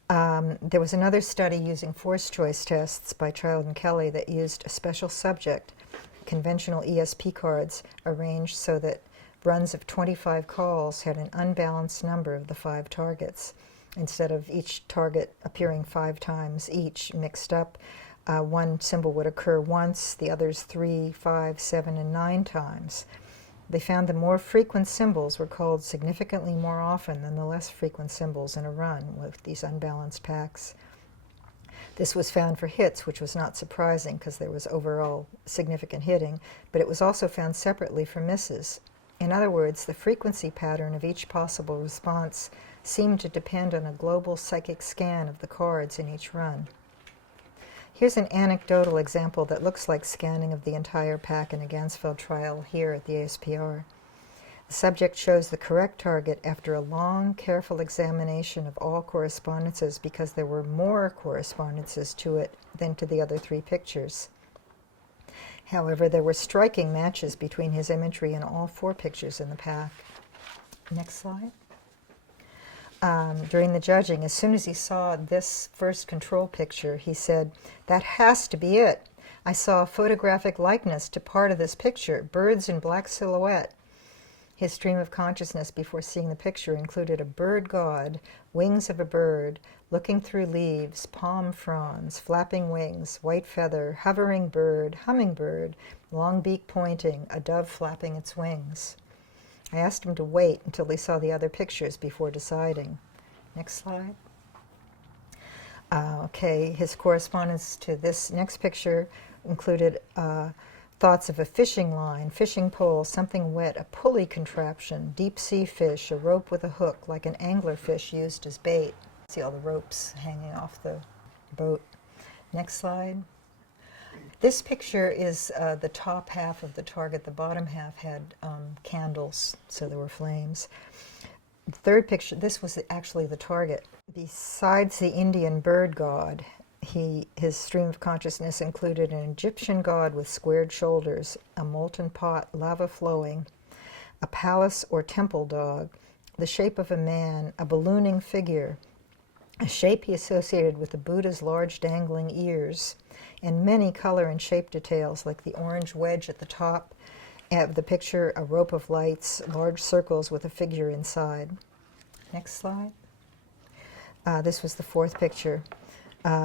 There was another study using force choice tests by Child and Kelly that used a special subject, conventional ESP cards, arranged so that runs of 25 calls had an unbalanced number of the 5 targets. Instead of each target appearing 5 times each mixed up, one symbol would occur once, the others 3, 5, 7, and 9 times. They found the more frequent symbols were called significantly more often than the less frequent symbols in a run with these unbalanced packs. This was found for hits, which was not surprising because there was overall significant hitting, but it was also found separately for misses. In other words, the frequency pattern of each possible response seemed to depend on a global psychic scan of the cards in each run. Here's an anecdotal example that looks like scanning of the entire pack in a Ganzfeld trial here at the ASPR. The subject chose the correct target after a long, careful examination of all correspondences because there were more correspondences to it than to the other 3 pictures. However, there were striking matches between his imagery and all 4 pictures in the pack. Next slide. During the judging, as soon as he saw this first control picture, he said, "That has to be it. I saw a photographic likeness to part of this picture, birds in black silhouette." His stream of consciousness before seeing the picture included a bird god, wings of a bird, looking through leaves, palm fronds, flapping wings, white feather, hovering bird, hummingbird, long beak pointing, a dove flapping its wings. I asked him to wait until he saw the other pictures before deciding. Next slide. His correspondence to this next picture included thoughts of a fishing line, fishing pole, something wet, a pulley contraption, deep sea fish, a rope with a hook, like an anglerfish used as bait. See all the ropes hanging off the boat. Next slide. This picture is the top half of the target. The bottom half had candles, so there were flames. The third picture, this was actually the target. Besides the Indian bird god, his stream of consciousness included an Egyptian god with squared shoulders, a molten pot, lava flowing, a palace or temple dog, the shape of a man, a ballooning figure, a shape he associated with the Buddha's large dangling ears, and many color and shape details like the orange wedge at the top of the picture, a rope of lights, large circles with a figure inside. Next slide. This was the 4th picture.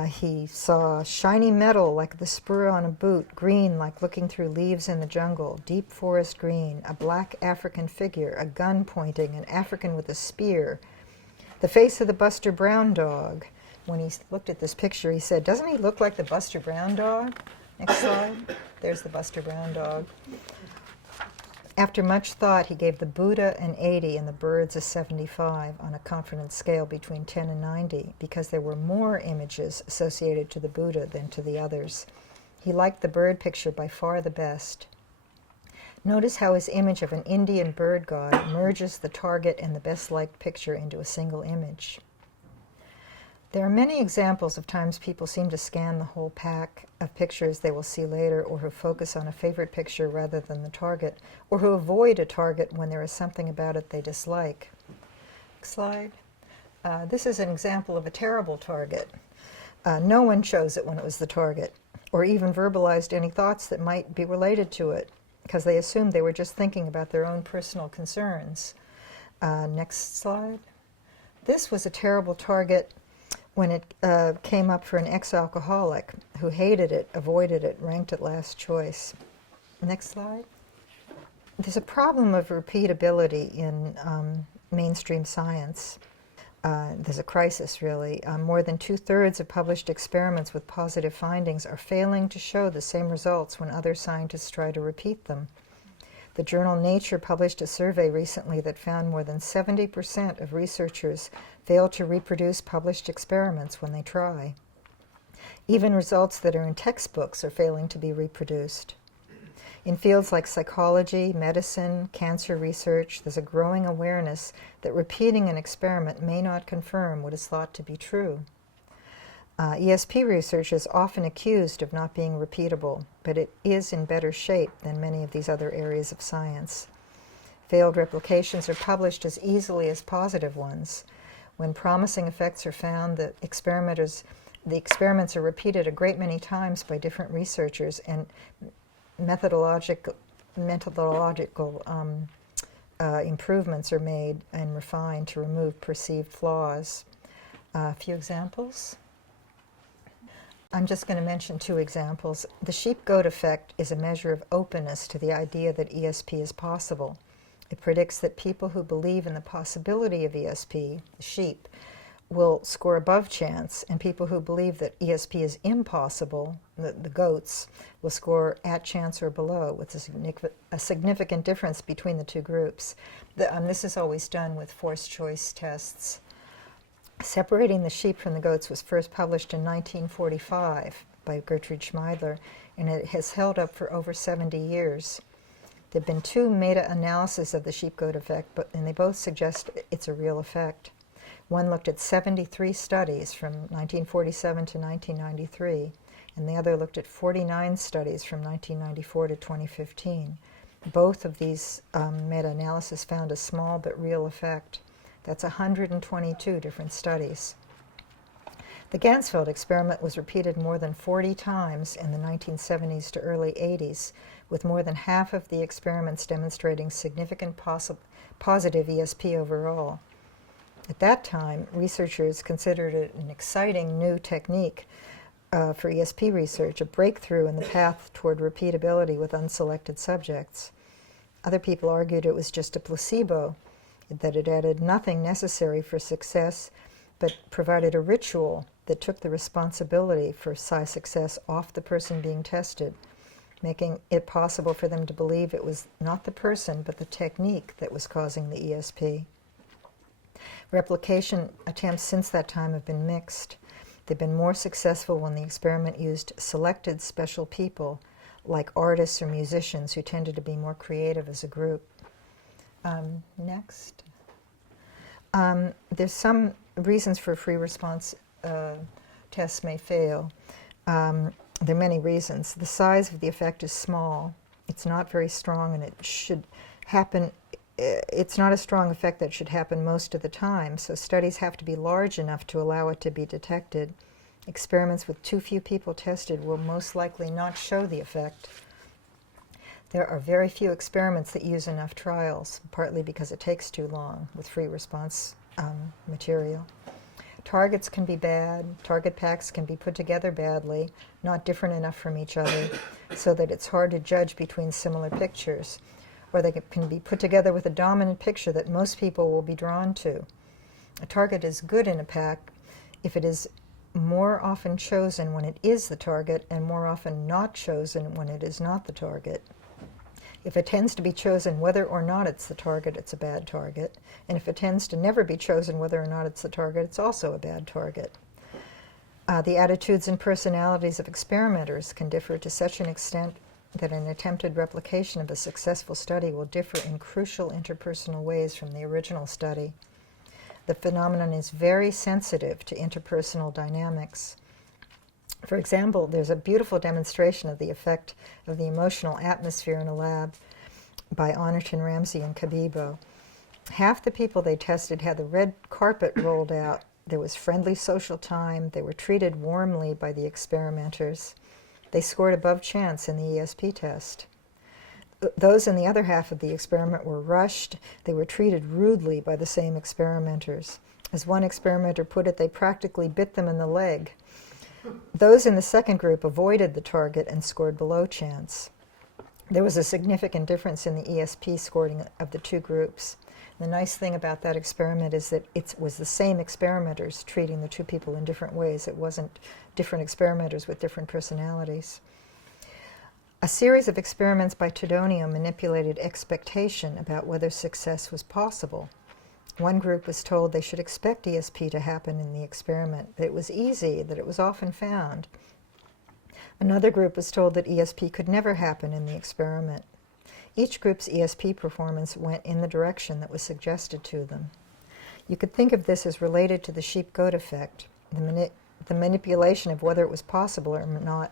He saw shiny metal like the spur on a boot, green like looking through leaves in the jungle, deep forest green, a black African figure, a gun pointing, an African with a spear, the face of the Buster Brown dog. When he looked at this picture, he said, "Doesn't he look like the Buster Brown dog?" Next slide. There's the Buster Brown dog. After much thought, he gave the Buddha an 80 and the birds a 75 on a confidence scale between 10 and 90 because there were more images associated to the Buddha than to the others. He liked the bird picture by far the best. Notice how his image of an Indian bird god merges the target and the best-liked picture into a single image. There are many examples of times people seem to scan the whole pack of pictures they will see later, or who focus on a favorite picture rather than the target, or who avoid a target when there is something about it they dislike. Next slide. This is an example of a terrible target. No one chose it when it was the target, or even verbalized any thoughts that might be related to it, because they assumed they were just thinking about their own personal concerns. Next slide. This was a terrible target when it came up for an ex-alcoholic who hated it, avoided it, ranked it last choice. Next slide. There's a problem of repeatability in mainstream science. There's a crisis, really. More than 2/3 of published experiments with positive findings are failing to show the same results when other scientists try to repeat them. The journal Nature published a survey recently that found more than 70% of researchers fail to reproduce published experiments when they try. Even results that are in textbooks are failing to be reproduced. In fields like psychology, medicine, cancer research, there's a growing awareness that repeating an experiment may not confirm what is thought to be true. ESP research is often accused of not being repeatable, but it is in better shape than many of these other areas of science. Failed replications are published as easily as positive ones. When promising effects are found, the experiments are repeated a great many times by different researchers, and methodological improvements are made and refined to remove perceived flaws. A few examples. I'm just going to mention two examples. The sheep-goat effect is a measure of openness to the idea that ESP is possible. It predicts that people who believe in the possibility of ESP, the sheep, will score above chance, and people who believe that ESP is impossible, the goats, will score at chance or below, with a significant difference between the two groups. This is always done with forced choice tests. Separating the sheep from the goats was first published in 1945 by Gertrude Schmeidler, and it has held up for over 70 years. There have been two meta-analyses of the sheep-goat effect, and they both suggest it's a real effect. One looked at 73 studies from 1947 to 1993, and the other looked at 49 studies from 1994 to 2015. Both of these meta-analyses found a small but real effect. That's 122 different studies. The Ganzfeld experiment was repeated more than 40 times in the 1970s to early 80s, with more than half of the experiments demonstrating significant positive ESP overall. At that time, researchers considered it an exciting new technique for ESP research, a breakthrough in the path toward repeatability with unselected subjects. Other people argued it was just a placebo, that it added nothing necessary for success, but provided a ritual that took the responsibility for psi success off the person being tested, making it possible for them to believe it was not the person, but the technique that was causing the ESP. Replication attempts since that time have been mixed. They've been more successful when the experiment used selected special people, like artists or musicians who tended to be more creative as a group. Next. There's some reasons for free response tests may fail. There are many reasons. The size of the effect is small. It's not very strong, and it should happen. It's not a strong effect that should happen most of the time, so studies have to be large enough to allow it to be detected. Experiments with too few people tested will most likely not show the effect. There are very few experiments that use enough trials, partly because it takes too long with free response material. Targets can be bad. Target packs can be put together badly, not different enough from each other, so that it's hard to judge between similar pictures. Or they can be put together with a dominant picture that most people will be drawn to. A target is good in a pack if it is more often chosen when it is the target and more often not chosen when it is not the target. If it tends to be chosen whether or not it's the target, it's a bad target. And if it tends to never be chosen whether or not it's the target, it's also a bad target. The attitudes and personalities of experimenters can differ to such an extent that an attempted replication of a successful study will differ in crucial interpersonal ways from the original study. The phenomenon is very sensitive to interpersonal dynamics. For example, there's a beautiful demonstration of the effect of the emotional atmosphere in a lab by Honorton, Ramsey, and Kabibo. Half the people they tested had the red carpet rolled out. There was friendly social time. They were treated warmly by the experimenters. They scored above chance in the ESP test. Those in the other half of the experiment were rushed. They were treated rudely by the same experimenters. As one experimenter put it, they practically bit them in the leg. Those in the second group avoided the target and scored below chance. There was a significant difference in the ESP scoring of the two groups. The nice thing about that experiment is that it was the same experimenters treating the two people in different ways. It wasn't different experimenters with different personalities. A series of experiments by Tedonio manipulated expectation about whether success was possible. One group was told they should expect ESP to happen in the experiment, that it was easy, that it was often found. Another group was told that ESP could never happen in the experiment. Each group's ESP performance went in the direction that was suggested to them. You could think of this as related to the sheep-goat effect. The manipulation of whether it was possible or not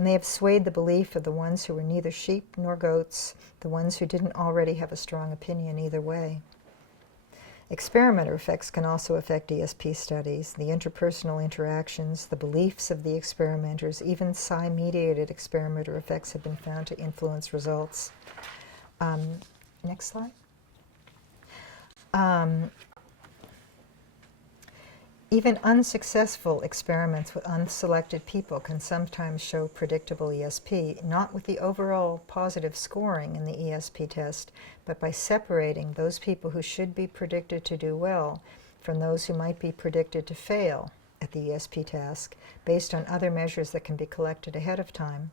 may have swayed the belief of the ones who were neither sheep nor goats, the ones who didn't already have a strong opinion either way. Experimenter effects can also affect ESP studies. The interpersonal interactions, the beliefs of the experimenters, even psi-mediated experimenter effects have been found to influence results. Next slide. Even unsuccessful experiments with unselected people can sometimes show predictable ESP, not with the overall positive scoring in the ESP test, but by separating those people who should be predicted to do well from those who might be predicted to fail at the ESP task based on other measures that can be collected ahead of time.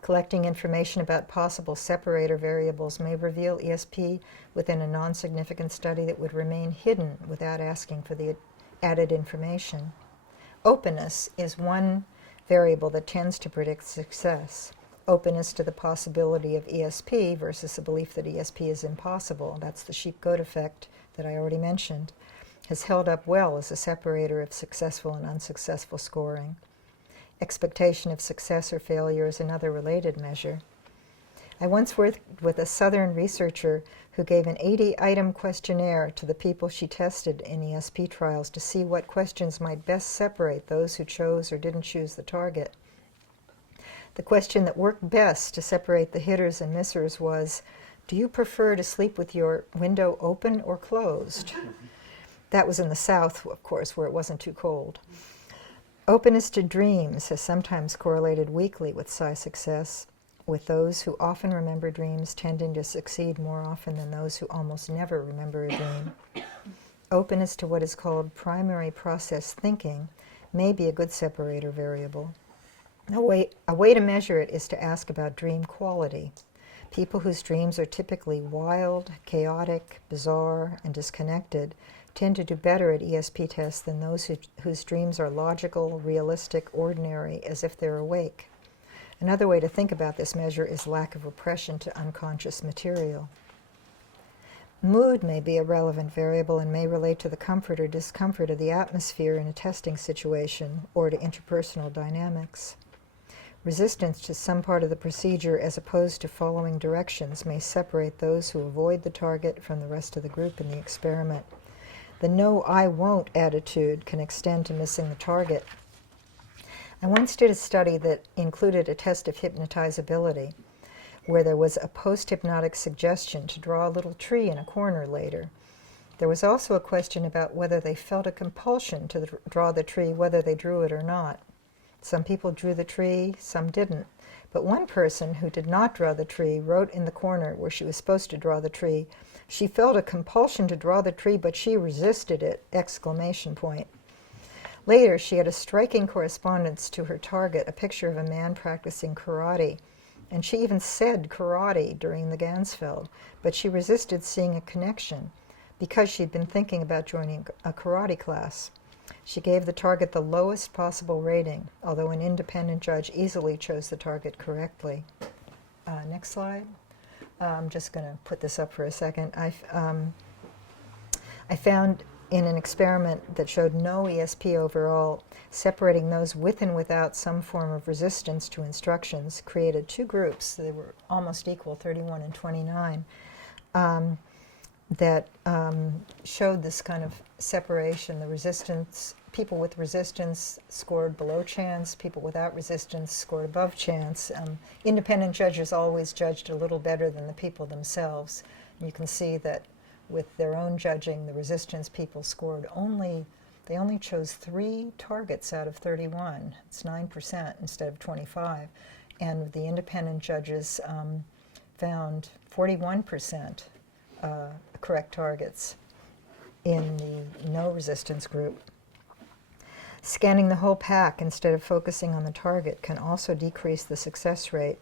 Collecting information about possible separator variables may reveal ESP within a non-significant study that would remain hidden without asking for the added information. Openness is one variable that tends to predict success. Openness to the possibility of ESP versus a belief that ESP is impossible, that's the sheep-goat effect that I already mentioned, has held up well as a separator of successful and unsuccessful scoring. Expectation of success or failure is another related measure. I once worked with a Southern researcher who gave an 80-item questionnaire to the people she tested in ESP trials to see what questions might best separate those who chose or didn't choose the target. The question that worked best to separate the hitters and missers was, do you prefer to sleep with your window open or closed? That was in the South, of course, where it wasn't too cold. Openness to dreams has sometimes correlated weakly with psi success, with those who often remember dreams tending to succeed more often than those who almost never remember a dream. Openness to what is called primary process thinking may be a good separator variable. A way to measure it is to ask about dream quality. People whose dreams are typically wild, chaotic, bizarre, and disconnected tend to do better at ESP tests than those whose dreams are logical, realistic, ordinary, as if they're awake. Another way to think about this measure is lack of repression to unconscious material. Mood may be a relevant variable and may relate to the comfort or discomfort of the atmosphere in a testing situation or to interpersonal dynamics. Resistance to some part of the procedure as opposed to following directions may separate those who avoid the target from the rest of the group in the experiment. The "no, I won't" attitude can extend to missing the target. I once did a study that included a test of hypnotizability, where there was a post-hypnotic suggestion to draw a little tree in a corner later. There was also a question about whether they felt a compulsion to draw the tree, whether they drew it or not. Some people drew the tree, some didn't. But one person who did not draw the tree wrote in the corner where she was supposed to draw the tree, "She felt a compulsion to draw the tree, but she resisted it!" exclamation point. Later, she had a striking correspondence to her target, a picture of a man practicing karate. And she even said karate during the Gansfeld, but she resisted seeing a connection because she'd been thinking about joining a karate class. She gave the target the lowest possible rating, although an independent judge easily chose the target correctly. Next slide. I'm just going to put this up for a second. I found in an experiment that showed no ESP overall, separating those with and without some form of resistance to instructions created two groups. They were almost equal, 31 and 29, that showed this kind of separation. The resistance, people with resistance scored below chance, people without resistance scored above chance. Independent judges always judged a little better than the people themselves. And you can see that with their own judging, the resistance people scored they only chose 3 targets out of 31. It's 9% instead of 25. And the independent judges found 41% correct targets in the no resistance group. Scanning the whole pack instead of focusing on the target can also decrease the success rate.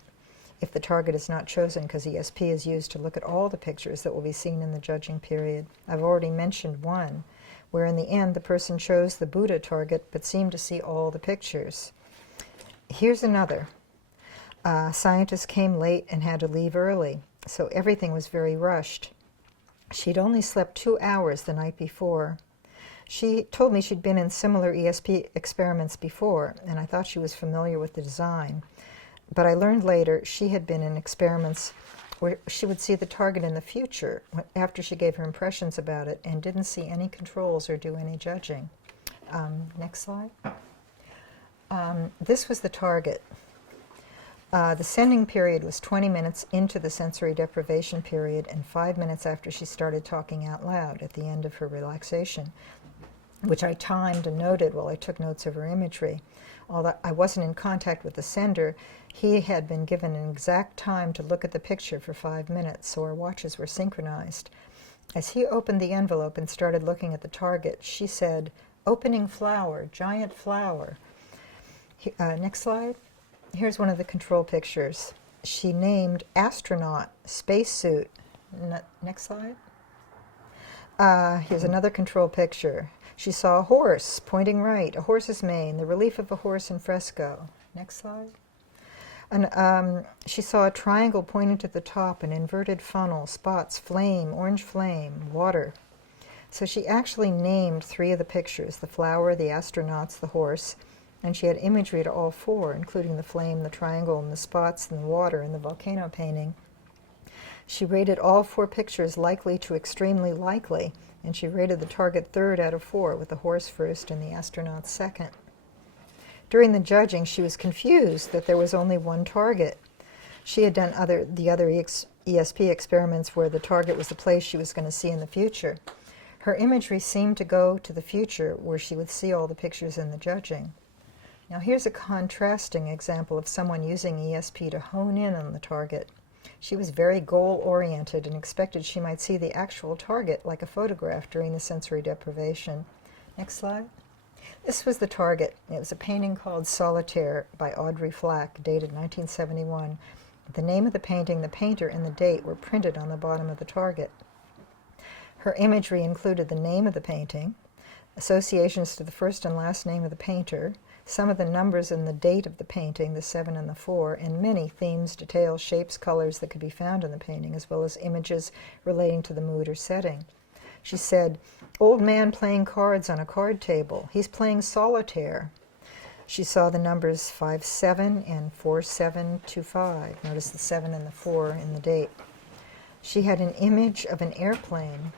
if the target is not chosen, because ESP is used to look at all the pictures that will be seen in the judging period. I've already mentioned one, where in the end the person chose the Buddha target but seemed to see all the pictures. Here's another. Scientists came late and had to leave early, so everything was very rushed. She'd only slept 2 hours the night before. She told me she'd been in similar ESP experiments before, and I thought she was familiar with the design. But I learned later she had been in experiments where she would see the target in the future after she gave her impressions about it and didn't see any controls or do any judging. Next slide. This was the target. The sending period was 20 minutes into the sensory deprivation period and 5 minutes after she started talking out loud at the end of her relaxation, which I timed and noted while I took notes of her imagery. Although I wasn't in contact with the sender, he had been given an exact time to look at the picture for 5 minutes, so our watches were synchronized. As he opened the envelope and started looking at the target, she said, "Opening flower, giant flower." Next slide. Here's one of the control pictures. She named astronaut, spacesuit. Next slide. Here's another control picture. She saw a horse pointing right, a horse's mane, the relief of a horse in fresco. Next slide. And she saw a triangle pointing to the top, an inverted funnel, spots, flame, orange flame, water. So she actually named 3 of the pictures, the flower, the astronauts, the horse, and she had imagery to all 4, including the flame, the triangle, and the spots, and the water in the volcano painting. She rated all 4 pictures likely to extremely likely, and she rated the target 3rd out of 4, with the horse first and the astronaut second. During the judging, she was confused that there was only one target. She had done the other ESP experiments where the target was the place she was going to see in the future. Her imagery seemed to go to the future where she would see all the pictures in the judging. Now here's a contrasting example of someone using ESP to hone in on the target. She was very goal-oriented and expected she might see the actual target like a photograph during the sensory deprivation. Next slide. This was the target. It was a painting called Solitaire by Audrey Flack, dated 1971. The name of the painting, the painter, and the date were printed on the bottom of the target. Her imagery included the name of the painting, associations to the first and last name of the painter, some of the numbers and the date of the painting, the 7 and the 4, and many themes, details, shapes, colors that could be found in the painting, as well as images relating to the mood or setting. She said, "Old man playing cards on a card table. He's playing solitaire." She saw the numbers 57 and 4725. Notice the 7 and the 4 in the date. She had an image of an airplane.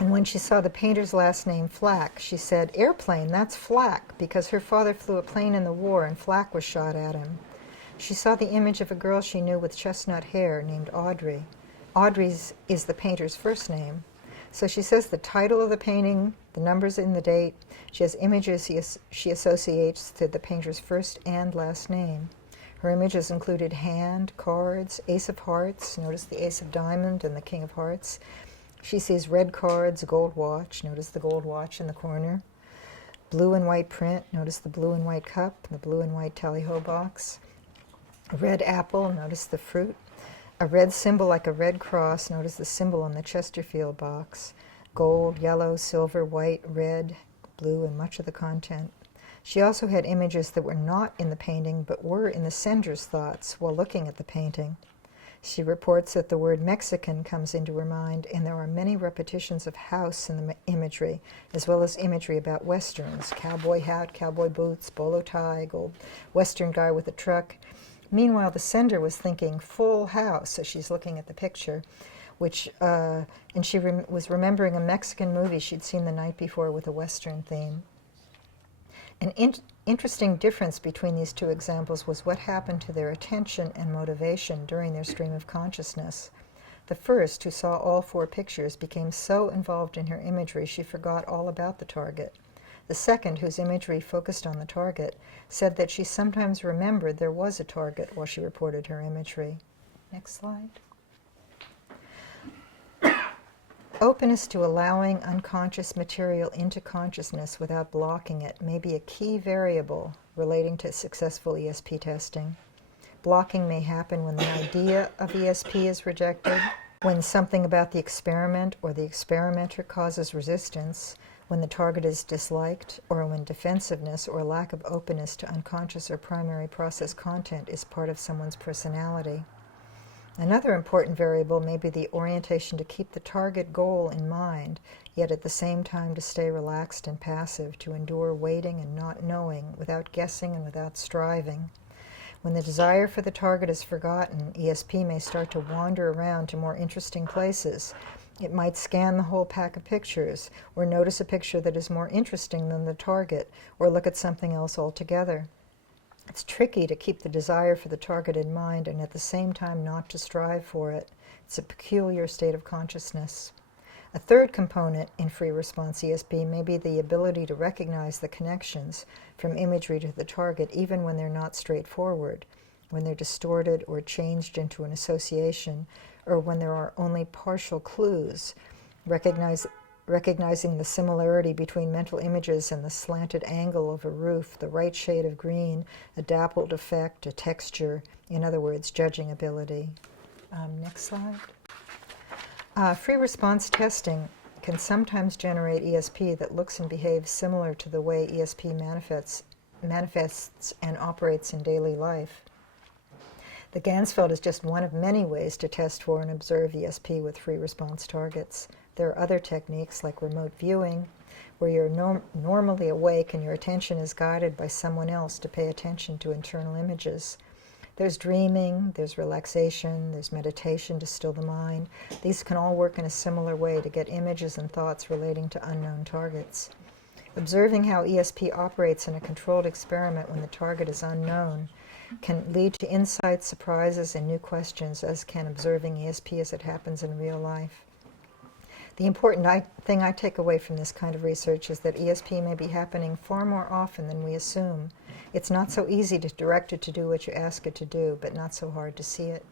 And when she saw the painter's last name, Flack, she said, "Airplane, that's Flack," because her father flew a plane in the war and Flack was shot at him. She saw the image of a girl she knew with chestnut hair named Audrey. Audrey's is the painter's first name. So she says the title of the painting, the numbers in the date. She has images she associates to the painter's first and last name. Her images included hand, cards, ace of hearts. Notice the ace of diamond and the king of hearts. She sees red cards, gold watch. Notice the gold watch in the corner. Blue and white print. Notice the blue and white cup, the blue and white tally-ho box. A red apple. Notice the fruit. A red symbol like a red cross. Notice the symbol on the Chesterfield box. Gold, yellow, silver, white, red, blue, and much of the content. She also had images that were not in the painting but were in the sender's thoughts while looking at the painting. She reports that the word Mexican comes into her mind, and there are many repetitions of house in the imagery, as well as imagery about westerns, cowboy hat, cowboy boots, bolo tie, gold western guy with a truck. Meanwhile, the sender was thinking full house as she's looking at the picture, and she was remembering a Mexican movie she'd seen the night before with a western theme. An interesting difference between these 2 examples was what happened to their attention and motivation during their stream of consciousness. The first, who saw all 4 pictures, became so involved in her imagery she forgot all about the target. The second, whose imagery focused on the target, said that she sometimes remembered there was a target while she reported her imagery. Next slide. Openness to allowing unconscious material into consciousness without blocking it may be a key variable relating to successful ESP testing. Blocking may happen when the idea of ESP is rejected, when something about the experiment or the experimenter causes resistance, when the target is disliked, or when defensiveness or lack of openness to unconscious or primary process content is part of someone's personality. Another important variable may be the orientation to keep the target goal in mind, yet at the same time to stay relaxed and passive, to endure waiting and not knowing, without guessing and without striving. When the desire for the target is forgotten, ESP may start to wander around to more interesting places. It might scan the whole pack of pictures, or notice a picture that is more interesting than the target, or look at something else altogether. It's tricky to keep the desire for the target in mind and at the same time not to strive for it. It's a peculiar state of consciousness. A third component in free response ESP may be the ability to recognize the connections from imagery to the target even when they're not straightforward, when they're distorted or changed into an association, or when there are only partial clues. Recognizing the similarity between mental images and the slanted angle of a roof, the right shade of green, a dappled effect, a texture, in other words, judging ability. Next slide. Free response testing can sometimes generate ESP that looks and behaves similar to the way ESP manifests and operates in daily life. The Ganzfeld is just one of many ways to test for and observe ESP with free response targets. There are other techniques like remote viewing, where you're normally awake and your attention is guided by someone else to pay attention to internal images. There's dreaming, there's relaxation, there's meditation to still the mind. These can all work in a similar way to get images and thoughts relating to unknown targets. Observing how ESP operates in a controlled experiment when the target is unknown can lead to insights, surprises, and new questions, as can observing ESP as it happens in real life. The important thing I take away from this kind of research is that ESP may be happening far more often than we assume. It's not so easy to direct it to do what you ask it to do, but not so hard to see it.